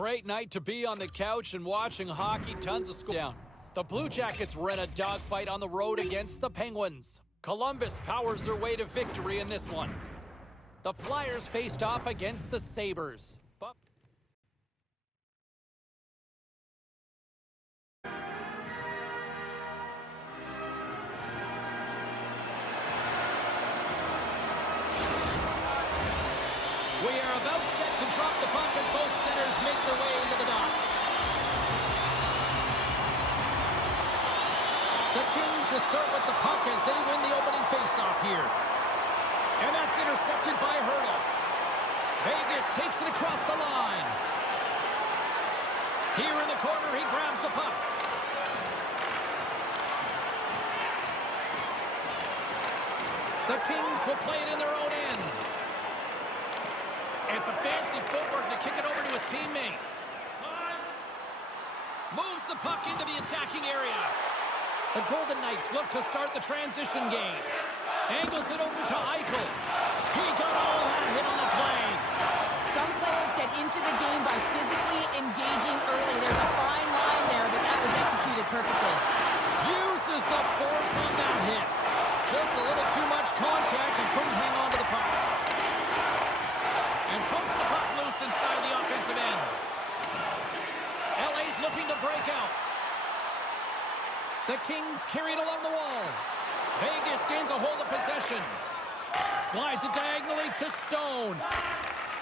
great night to be on the couch and watching hockey. Tons of score down. The Blue Jackets were in a dogfight on the road against the Penguins. Columbus powers their way to victory in this one. The Flyers faced off against the Sabres. But we are about set to drop the puck as both centers make their way into the dot. The Kings will start with the puck as they win the opening faceoff here. And that's intercepted by Hurdle. Vegas takes it across the line. Here in the corner, he grabs the puck. The Kings will play it in their own end. It's a fancy footwork to kick it over to his teammate. Moves the puck into the attacking area. The Golden Knights look to start the transition game. Angles it over to Eichel. He got all that hit on the play. Some players get into the game by physically engaging early. There's a fine line there, but that was executed perfectly. Uses the force on that hit. Just a little too much contact and couldn't hang on to the puck. And pokes the puck loose inside the offensive end. LA's looking to break out. The Kings carry it along the wall. Vegas gains a hold of possession. Slides it diagonally to Stone.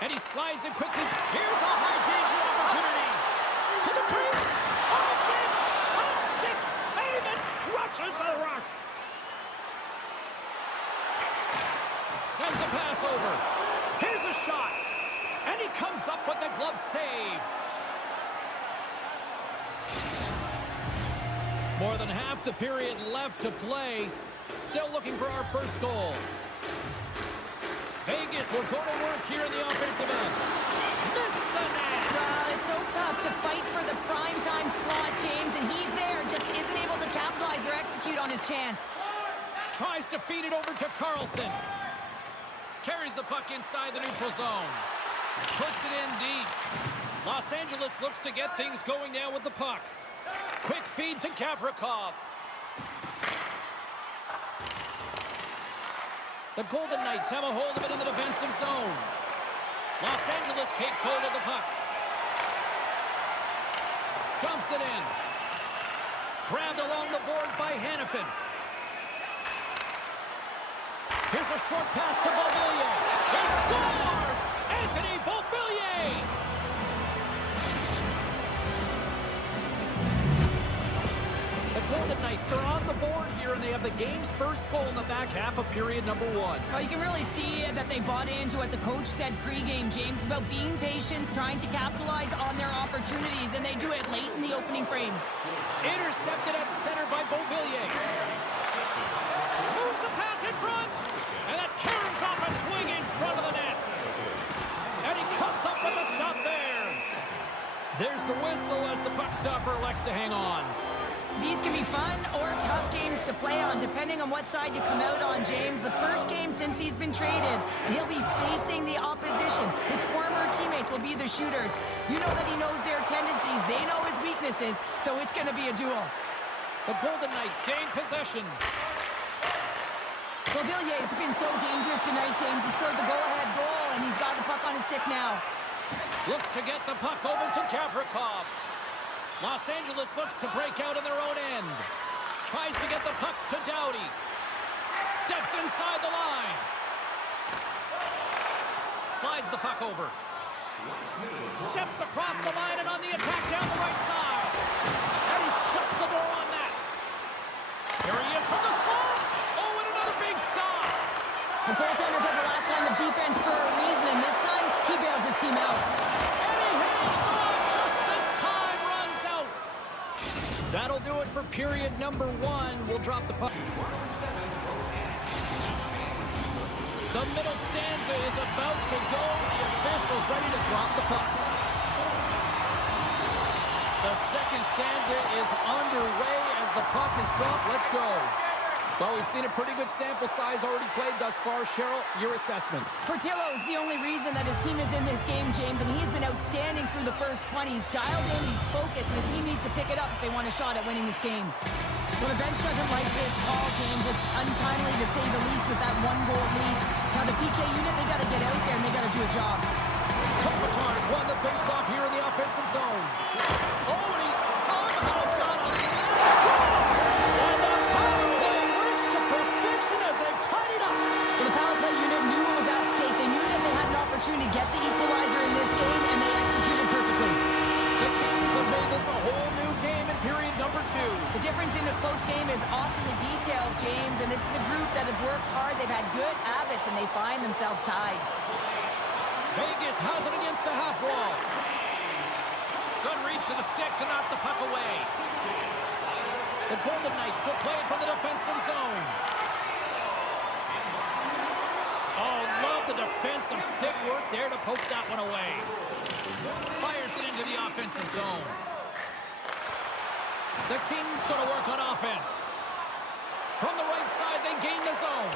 And he slides it quickly. Here's a high-danger opportunity. To the crease. Off it. A stick save and crushes the rush. Sends a pass over. Here's a shot. And he comes up with the glove save. More than half the period left to play. Still looking for our first goal. Vegas will go to work here in the offensive end. Missed the net. Well, it's so tough to fight for the primetime slot, James, and he's there, just isn't able to capitalize or execute on his chance. Tries to feed it over to Carlson. Carries the puck inside the neutral zone. Puts it in deep. Los Angeles looks to get things going now with the puck. Quick feed to Gavrikov. The Golden Knights have a hold of it in the defensive zone. Los Angeles takes hold of the puck. Dumps it in. Grabbed along the boards by Hannafin. Here's a short pass to Beauvillier. He scores! Anthony Beauvillier! The Golden Knights are on the board here, and they have the game's first goal in the back half of period number 1. Well, you can really see that they bought into what the coach said pregame, James, about being patient, trying to capitalize on their opportunities, and they do it late in the opening frame. Intercepted at center by Beauvillier. Moves the pass in front, and that caroms off a swing in front of the net. And he comes up with a stop there. There's the whistle as the puck stopper elects to hang on. These can be fun or tough games to play on, depending on what side you come out on, James. The first game since he's been traded, and he'll be facing the opposition. His former teammates will be the shooters. You know that he knows their tendencies. They know his weaknesses, so it's going to be a duel. The Golden Knights gain possession. Beauvillier has been so dangerous tonight, James. He scored the go-ahead goal, and he's got the puck on his stick now. Looks to get the puck over to Gavrikov. Los Angeles looks to break out in their own end. Tries to get the puck to Doughty. Steps inside the line. Slides the puck over. Steps across the line and on the attack down the right side. And he shuts the door on that. Here he is from the slot. Oh, and another big stop. The goaltenders have the last line of defense for a reason, and this time, he bails his team out. And he hangs on just as time runs out. That'll do it for period number 1. We'll drop the puck. The middle stanza is about to go. The officials ready to drop the puck. The second stanza is underway as the puck is dropped. Let's go. Well, we've seen a pretty good sample size already played thus far. Cheryl, your assessment. Portillo is the only reason that his team is in this game, James, and he's been outstanding through the first 20. He's dialed in, he's focused, and his team needs to pick it up if they want a shot at winning this game. Well, the bench doesn't like this call, James. It's untimely to say the least with that one-goal lead. Now, the PK unit, they got to get out there and they got to do a job. Kopitar's won the face-off here in the offensive zone. Oh, and he somehow got a little score! And the power play works to perfection as they've tied it up. Well, the power play unit knew what was at stake. They knew that they had an opportunity to get the equalizer in this game, and they executed perfectly. The Kings have made this a whole new game in period number 2. The difference in a close game is often the details, James, and this is a group that have worked hard. They've had good habits, and they find themselves tied. Vegas has it against the half wall. Good reach to the stick to knock the puck away. The Golden Knights will play it from the defensive zone. Oh, love the defensive stick work there to poke that one away. Fires it into the offensive zone. The Kings going to work on offense. From the right side, they gain the zone.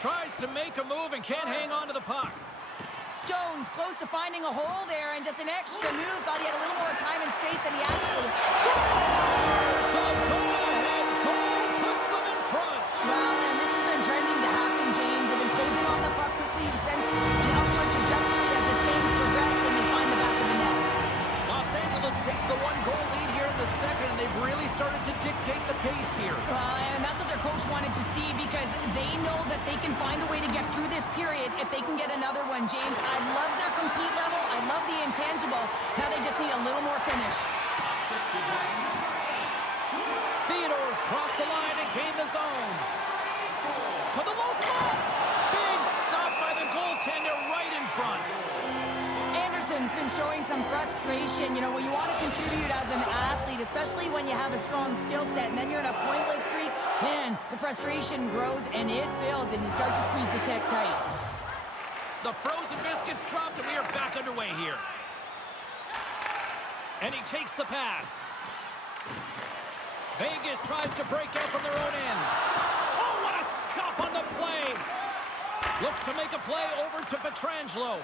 Tries to make a move and can't hang on to the puck. Stone's close to finding a hole there, and just an extra move. Thought he had a little more time and space than he actually scores. The go-ahead goal puts them in front. Well, and this has been trending to happen, James. They've been closing on the puck quickly since an upward trajectory as this game's progressed, and they find the back of the net. Los Angeles takes the one-goal lead here in the second, and they've really started to dictate the pace here. Well, and that's what their coach wanted to see, because they know that they can find a way to get through this period if they can get another one, James. I love their complete level. I love the intangible. Now they just need a little more finish. Theodore's crossed the line and gained the zone. To the low slot. Big stop by the goaltender right in front. Anderson's been showing some frustration. You know, when you want to contribute as an athlete, especially when you have a strong skill set, and then you're in a pointless streak, man, the frustration grows and it builds, and you start to squeeze the tech tight. The frozen biscuits dropped, and we are back underway here. And he takes the pass. Vegas tries to break out from their own end. Oh, what a stop on the play. Looks to make a play over to Pietrangelo.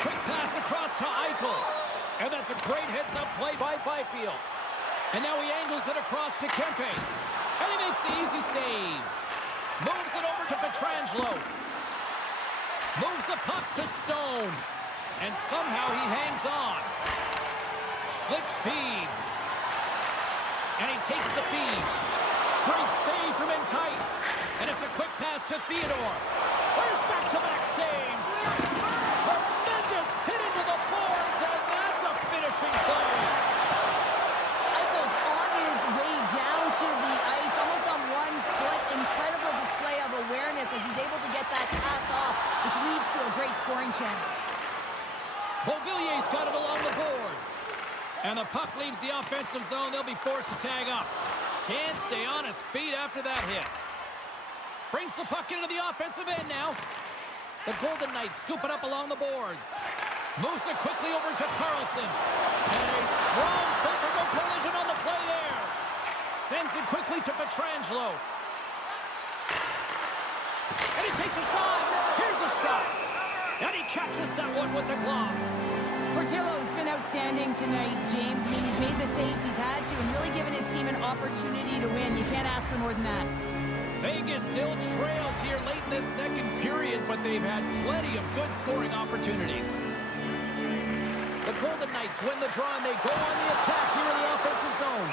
Quick pass across to Eichel. And that's a great heads-up play by Byfield. And now he angles it across to Kempe. And he makes the easy save. Moves it over to Pietrangelo. Moves the puck to Stone. And somehow he hangs on. Slip feed. And he takes the feed. Great save from in tight. And it's a quick pass to Theodore. There's back-to-back saves. Tremendous hit into the boards, and that's a finishing play. Eichel's on his way down to the ice, almost on 1 foot. Incredible display of awareness as he's able to get that pass off, which leads to a great scoring chance. Beauvillier's got it along the boards. And the puck leaves the offensive zone. They'll be forced to tag up. Can't stay on his feet after that hit. Brings the puck into the offensive end now. The Golden Knights scoop it up along the boards. Moves it quickly over to Carlson. And a strong physical collision on the play there. Sends it quickly to Pietrangelo. And he takes a shot. Here's a shot. And he catches that one with the glove. Portillo's been outstanding tonight, James. I mean, he's made the saves he's had to and really given his team an opportunity to win. You can't ask for more than that. Vegas still trails here late in this second period, but they've had plenty of good scoring opportunities. The Golden Knights win the draw, and they go on the attack here in the offensive zone.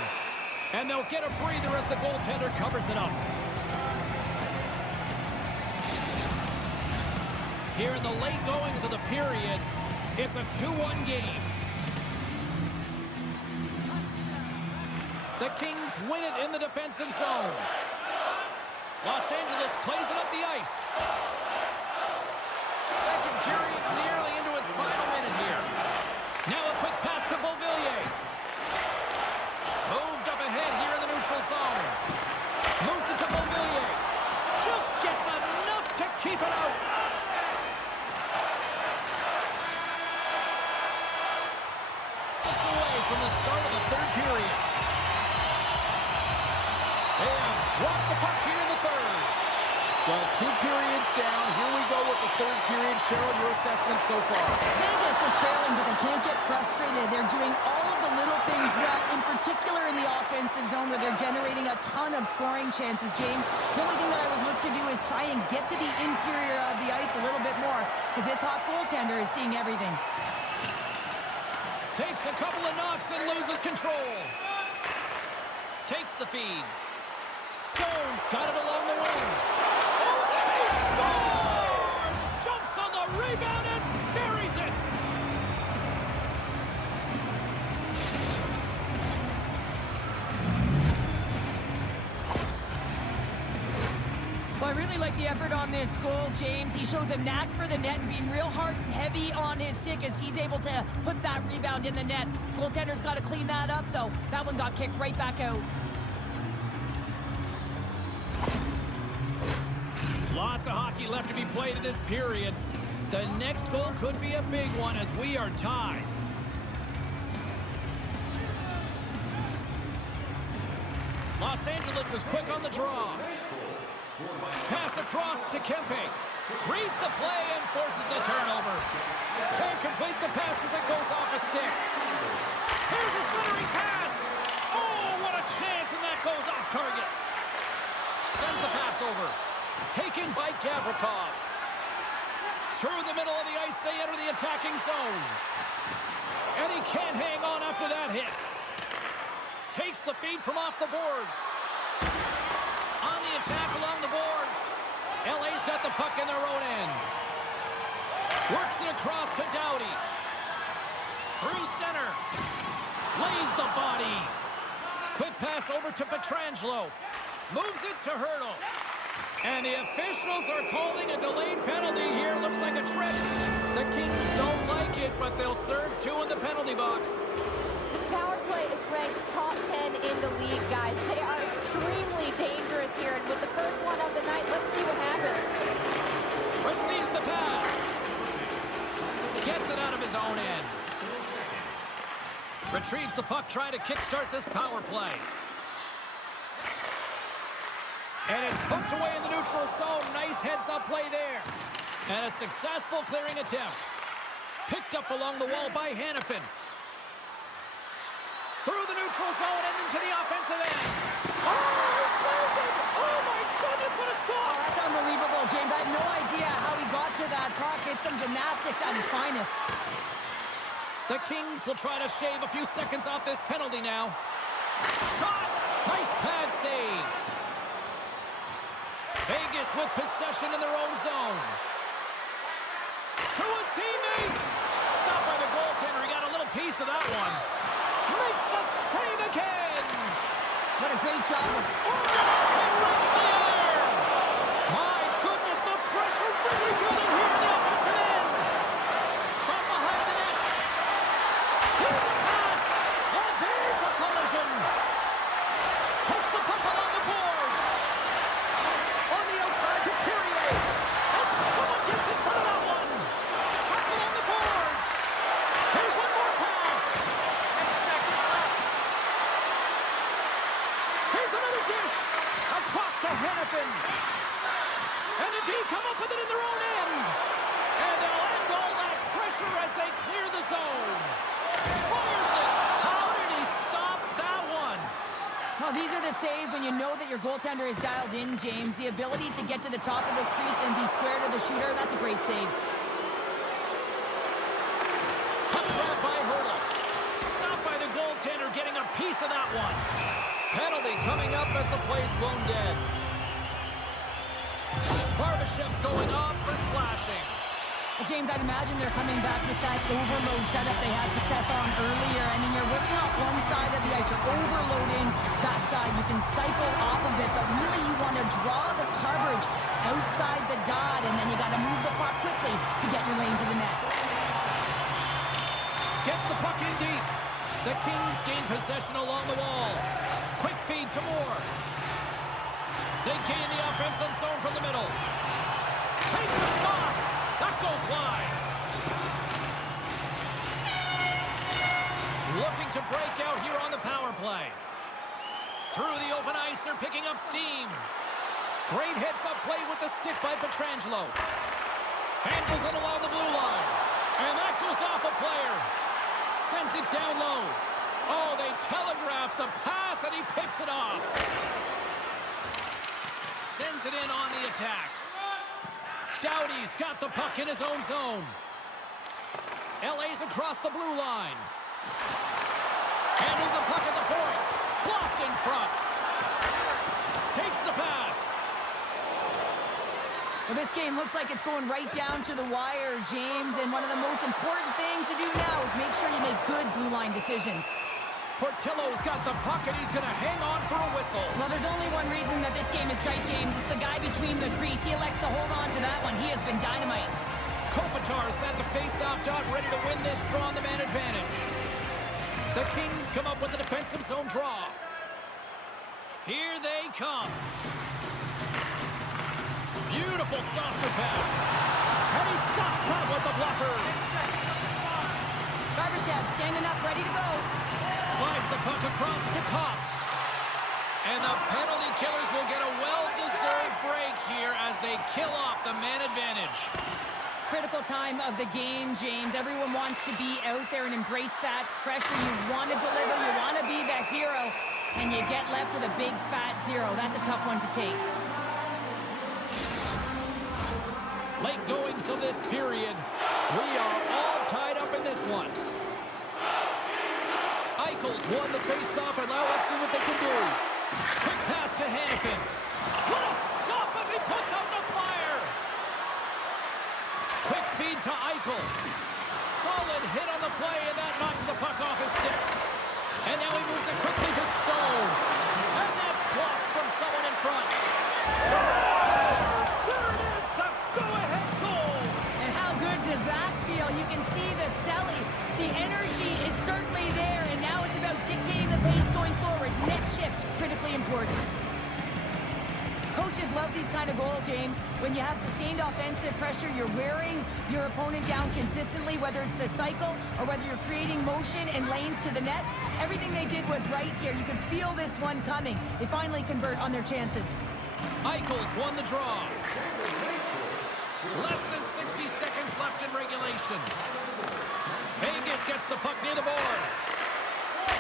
And they'll get a breather as the goaltender covers it up. Here in the late goings of the period, it's a 2-1 game. The Kings win it in the defensive zone. Los Angeles plays it up the ice. Second period nearly into its final minute here. Now a quick pass to Beauvillier. Moved up ahead here in the neutral zone. Moves it to Beauvillier. Just gets enough to keep it out. It's away from the start of the third period. They have dropped the puck here in the third. Well, 2 periods down. Here we go with the 3rd period. Cheryl, your assessment so far? Vegas is trailing, but they can't get frustrated. They're doing all of the little things well, in particular in the offensive zone where they're generating a ton of scoring chances, James. The only thing that I would look to do is try and get to the interior of the ice a little bit more because this hot goaltender is seeing everything. Takes a couple of knocks and loses control. Takes the feed. Stone's got it along the wing. Oh, he scores! Jumps on the rebound and buries it. Well, I really like the effort on this goal, James. He shows a knack for the net and being real hard and heavy on his stick as he's able to put that rebound in the net. Goaltender's got to clean that up, though. That one got kicked right back out. Lots of hockey left to be played in this period. The next goal could be a big one as we are tied. Los Angeles is quick on the draw. Pass across to Kempe. Reads the play and forces the turnover. Can't complete the pass as it goes off a stick. Here's a centering pass. Oh, what a chance, and that goes off target. Sends the pass over. Taken by Gavrikov. Through the middle of the ice, they enter the attacking zone. And he can't hang on after that hit. Takes the feed from off the boards. On the attack along the boards. LA's got the puck in their own end. Works it across to Doughty. Through center. Lays the body. Quick pass over to Pietrangelo. Moves it to Hurdle. And the officials are calling a delayed penalty here. Looks like a trip. The Kings don't like it, but they'll serve 2 in the penalty box. This power play is ranked top 10 in the league, guys. They are extremely dangerous here. And with the first one of the night, let's see what happens. Receives the pass. Gets it out of his own end. Retrieves the puck, trying to kickstart this power play. And it's poked away in the neutral zone. Nice heads-up play there. And a successful clearing attempt. Picked up along the wall by Hannafin. Through the neutral zone and into the offensive end. Oh, saved it! Oh, my goodness, what a stop! Oh, that's unbelievable, James. I have no idea how he got to that puck. It's some gymnastics at its finest. The Kings will try to shave a few seconds off this penalty now. Shot! Nice pad save. Vegas with possession in their own zone. To his teammate. Stopped by the goaltender. He got a little piece of that one. Makes a save again. What a great job. And reaches the iron. My goodness, the pressure really building here in the offensive end. From behind the net. Here's a pass. And there's a collision. Takes the puck along the boards. On the outside to Kyrie. And someone gets in front of that one. Back along the boards. Here's one more pass. Here's another dish. Across to Hannafin. And indeed come up with it in their own end. And they'll end all that pressure as they clear the zone. Fires it. How did he stop that one? Well, these are the saves when you know that your goaltender is dialed in, James. The ability to get to the top of the crease and be square to the shooter, that's a great save. Cut grab by Hurdle. Stopped by the goaltender, getting a piece of that one. Penalty coming up as the play's blown dead. Barbashev's going off for slashing. Well, James, I'd imagine they're coming back with that overload setup they had success on earlier. I mean, you're working off one side of the ice. You're overloading that side. You can cycle off of it, but really you want to draw the coverage outside the dot, and then you got to move the puck quickly to get your lane to the net. Gets the puck in deep. The Kings gain possession along the wall. Quick feed to Moore. They gain the offensive zone from the middle. Takes a shot. That goes wide. Looking to break out here on the power play. Through the open ice, they're picking up steam. Great heads-up play with the stick by Pietrangelo. Handles it along the blue line. And that goes off a player. Sends it down low. Oh, they telegraphed the pass, and he picks it off. Sends it in on the attack. Doughty's got the puck in his own zone. LA's across the blue line. Handles the puck at the point. Blocked in front. Takes the pass. Well, this game looks like it's going right down to the wire, James, and one of the most important things to do now is make sure you make good blue line decisions. Portillo's got the puck, and he's going to hang on for a whistle. Well, there's only one reason that this game is tight, James. It's the guy between the crease. He elects to hold on to that one. He has been dynamite. Kopitar's at the face-off dot, ready to win this draw on the man advantage. The Kings come up with a defensive zone draw. Here they come. Beautiful saucer pass. And he stops that with the blocker. Barbashev standing up, ready to go. Slides the puck across to Kopp. And the penalty killers will get a well-deserved break here as they kill off the man advantage. Critical time of the game, James. Everyone wants to be out there and embrace that pressure. You want to deliver. You want to be that hero. And you get left with a big, fat 0. That's a tough one to take. Late goings of this period. We are all tied up in this one. Eichel's won the face-off, and now let's see what they can do. Quick pass to Hanifin. What a stop as he puts out the fire! Quick feed to Eichel. Solid hit on the play, and that knocks the puck off his stick. And now he moves it quickly to Stone. And that's blocked from someone in front. Scores! There it is, the go-ahead goal! And how good does that feel? You can see the Selly. The energy is certainly there, and now it's about dictating the pace going forward. Next shift, critically important. Coaches love these kind of goals, James. When you have sustained offensive pressure, you're wearing your opponent down consistently, whether it's the cycle or whether you're creating motion and lanes to the net. Everything they did was right here. You could feel this one coming. They finally convert on their chances. Eichel's won the draw. Less than 60 seconds left in regulation. Vegas gets the puck near the boards.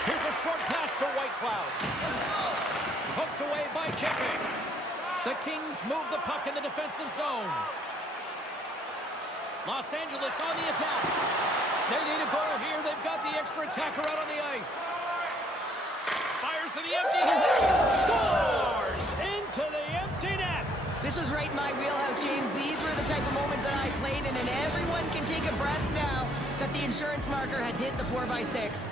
Here's a short pass to Whitecloud. Poked away by Kipping. The Kings move the puck in the defensive zone. Los Angeles on the attack. They need a goal here. They've got the extra attacker out on the ice. Fires to the empty net. Scores into the empty net. This was right in my wheelhouse, James. These were the type of moments that I played in, and everyone can take a breath now that the insurance marker has hit the 4x6.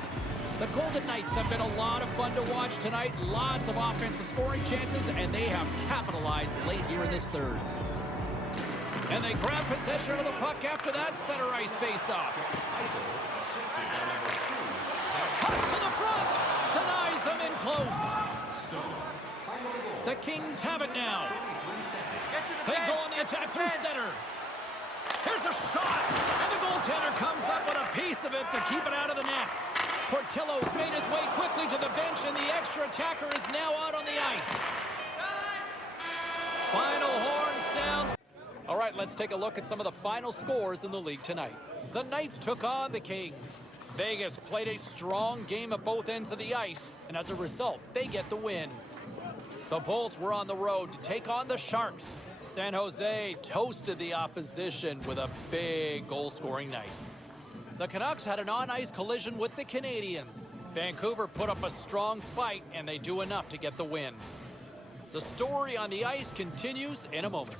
The Golden Knights have been a lot of fun to watch tonight. Lots of offensive scoring chances, and they have capitalized late here in this third. And they grab possession of the puck after that center ice face-off. Cuts to the front. Denies them in close. The Kings have it now. They go on the attack through center. Here's a shot, and the goaltender comes up with a piece of it to keep it out of the net. Portillo's made his way quickly to the bench, and the extra attacker is now out on the ice. Final horn sounds. All right, let's take a look at some of the final scores in the league tonight. The Knights took on the Kings. Vegas played a strong game at both ends of the ice, and as a result, they get the win. The Bolts were on the road to take on the Sharks. San Jose toasted the opposition with a big goal-scoring night. The Canucks had an on-ice collision with the Canadiens. Vancouver put up a strong fight, and they do enough to get the win. The story on the ice continues in a moment.